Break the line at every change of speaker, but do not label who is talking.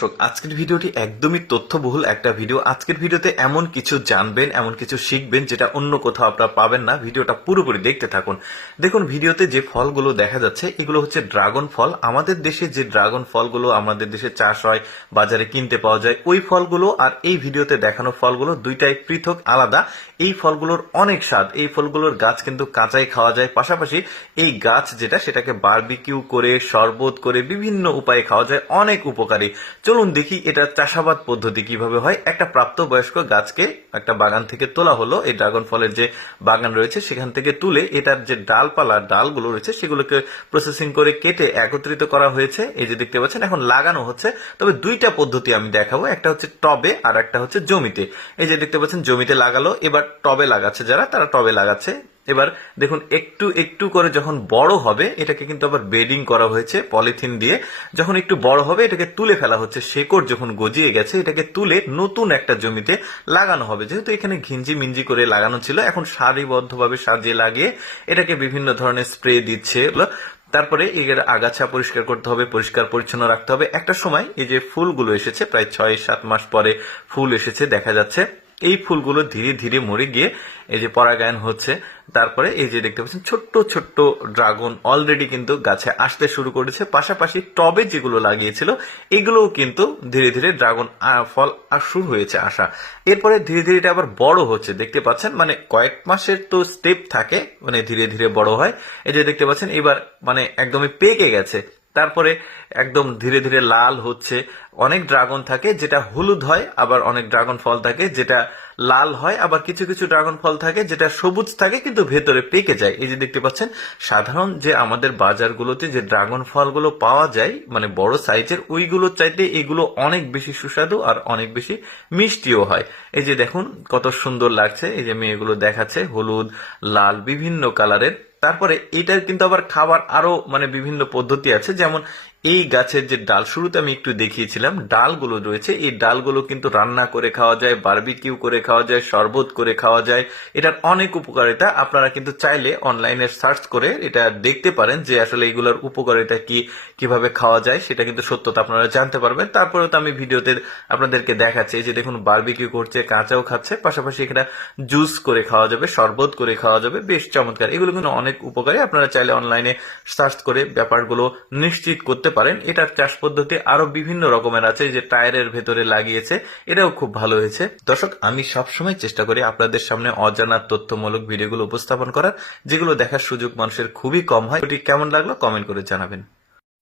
দর্শক, আজকের ভিডিওটি একদমই তথ্যবহুল একটা ভিডিও। আজকের ভিডিওতে এমন কিছু জানবেন, এমন কিছু শিখবেন যেটা অন্য কোথাও আপনারা পাবেন না। ভিডিওটা পুরোপুরি দেখতে থাকুন। দেখুন, ভিডিওতে যে ফলগুলো দেখা যাচ্ছে, এগুলো হচ্ছে ড্রাগন ফল। আমাদের দেশে যে ড্রাগন ফলগুলো আমাদের দেশে চাষ হয়, বাজারে কিনতে পাওয়া যায়, ওই ফলগুলো আর এই ভিডিওতে দেখানো ফলগুলো দুইটাই পৃথক, আলাদা। এই ফলগুলোর অনেক স্বাদ। এই ফলগুলোর গাছ কিন্তু কাঁচাই খাওয়া যায়। পাশাপাশি এই গাছ যেটা, সেটাকে বারবিকিউ করে, শরবত করে বিভিন্ন উপায়ে খাওয়া যায়। অনেক উপকারী। চলুন দেখি এটা চাষাবাদ পদ্ধতি কীভাবে হয়। একটা প্রাপ্তবয়স্ক গাছকে একটা বাগান থেকে তোলা হলো। এই ড্রাগন ফলের যে বাগান রয়েছে, সেখান থেকে তুলে এটার যে ডালপালা, ডালগুলো রয়েছে, সেগুলোকে প্রসেসিং করে কেটে একত্রিত করা হয়েছে। এই যে দেখতে পাচ্ছেন, এখন লাগানো হচ্ছে। তবে দুইটা পদ্ধতি আমি দেখাবো। একটা হচ্ছে টবে আর একটা হচ্ছে জমিতে। এই যে দেখতে পাচ্ছেন, জমিতে লাগালো। এবার টবে লাগাচ্ছে যারা, তারা টবে লাগাচ্ছে। এবার দেখুন, একটু একটু করে যখন বড় হবে, এটাকে কিন্তু আবার বেডিং করা হয়েছে পলিথিন দিয়ে। যখন একটু বড় হবে, এটাকে তুলে ফেলা হচ্ছে। শেকড় যখন গজিয়ে গেছে, এটাকে তুলে নতুন একটা জমিতে লাগানো হবে। যেহেতু এখানে ঘিঞ্জি মিঞ্জি করে লাগানো ছিল, এখন সারিবদ্ধভাবে সাজিয়ে লাগিয়ে এটাকে বিভিন্ন ধরনের স্প্রে দিচ্ছে। তারপরে এর আগাছা পরিষ্কার করতে হবে, পরিষ্কার পরিচ্ছন্ন রাখতে হবে। একটা সময় এই যে ফুলগুলো এসেছে, প্রায় ছয় সাত মাস পরে ফুল এসেছে, দেখা যাচ্ছে। এই ফুলগুলো ধীরে ধীরে মরে গিয়ে এই যে পরাগায়ন হচ্ছে, তারপরে এই যে দেখতে পাচ্ছেন ছোট্ট ছোট্ট ড্রাগন অলরেডি কিন্তু গাছে আসতে শুরু করেছে। পাশাপাশি টবে যেগুলো লাগিয়েছিল, এগুলোও কিন্তু ধীরে ধীরে ড্রাগন ফল আর শুরু হয়েছে আসা। এরপরে ধীরে ধীরে এটা আবার বড় হচ্ছে, দেখতে পাচ্ছেন? মানে কয়েক মাসের তো স্টেপ থাকে মানে ধীরে ধীরে বড় হয়। এই যে দেখতে পাচ্ছেন, এবার মানে একদমই পেকে গেছে। তারপরে একদম ধীরে ধীরে লাল হচ্ছে। অনেক ড্রাগন থাকে যেটা হলুদ হয়, আবার অনেক ড্রাগন ফল থাকে যেটা লাল হয়, আবার কিছু কিছু ড্রাগন ফল থাকে যেটা সবুজ থাকে কিন্তু ভেতরে পেকে যায়। এই যে দেখতে পাচ্ছেন, সাধারণ যে আমাদের বাজারগুলোতে যে ড্রাগন ফলগুলো পাওয়া যায় মানে বড় সাইজের ওইগুলো চাইতে এগুলো অনেক বেশি সুস্বাদু আর অনেক বেশি মিষ্টিও হয়। এই যে দেখুন, কত সুন্দর লাগছে। এই যে মেয়েগুলো দেখাচ্ছে, হলুদ, লাল, বিভিন্ন কালারের। তারপরে এটার কিন্তু আবার খাবার আরও মানে বিভিন্ন পদ্ধতি আছে। যেমন এই গাছের যে ডাল, শুরুতে আমি একটু দেখিয়েছিলাম, ডালগুলো রয়েছে। এই ডালগুলো কিন্তু রান্না করে খাওয়া যায় বার্বিকিউ করে খাওয়া যায়, শরবত করে খাওয়া যায়। এটার অনেক উপকারিতা। আপনারা কিন্তু চাইলে অনলাইনে সার্চ করে এটা দেখতে পারেন যে আসলে এগুলোর উপকারিতা কি, কীভাবে খাওয়া যায়, সেটা কিন্তু সত্যতা আপনারা জানতে পারবেন। তারপরে তো আমি ভিডিওতে আপনাদেরকে দেখাচ্ছি যে দেখুন বারবিকিউ করছে, কাঁচাও খাচ্ছে, পাশাপাশি এখানে জুস করে খাওয়া যাবে, শরবত করে খাওয়া যাবে, বেশ চমৎকার। এগুলো কিন্তু অনেক উপকারী। আপনারা চাইলে অনলাইনে সার্চ করে ব্যাপারগুলো নিশ্চিত করতে পারেন। এটার চাষ পদ্ধতি আরও বিভিন্ন রকমের আছে যে টায়ারের ভেতরে লাগিয়েছে, এটাও খুব ভালো হয়েছে। দর্শক, আমি সবসময় চেষ্টা করি আপনাদের সামনে অজানা তথ্যমূলক ভিডিওগুলো উপস্থাপন করার, যেগুলো দেখার সুযোগ মানুষের খুবই কম হয়। ওটি কেমন লাগল কমেন্ট করে জানাবেন।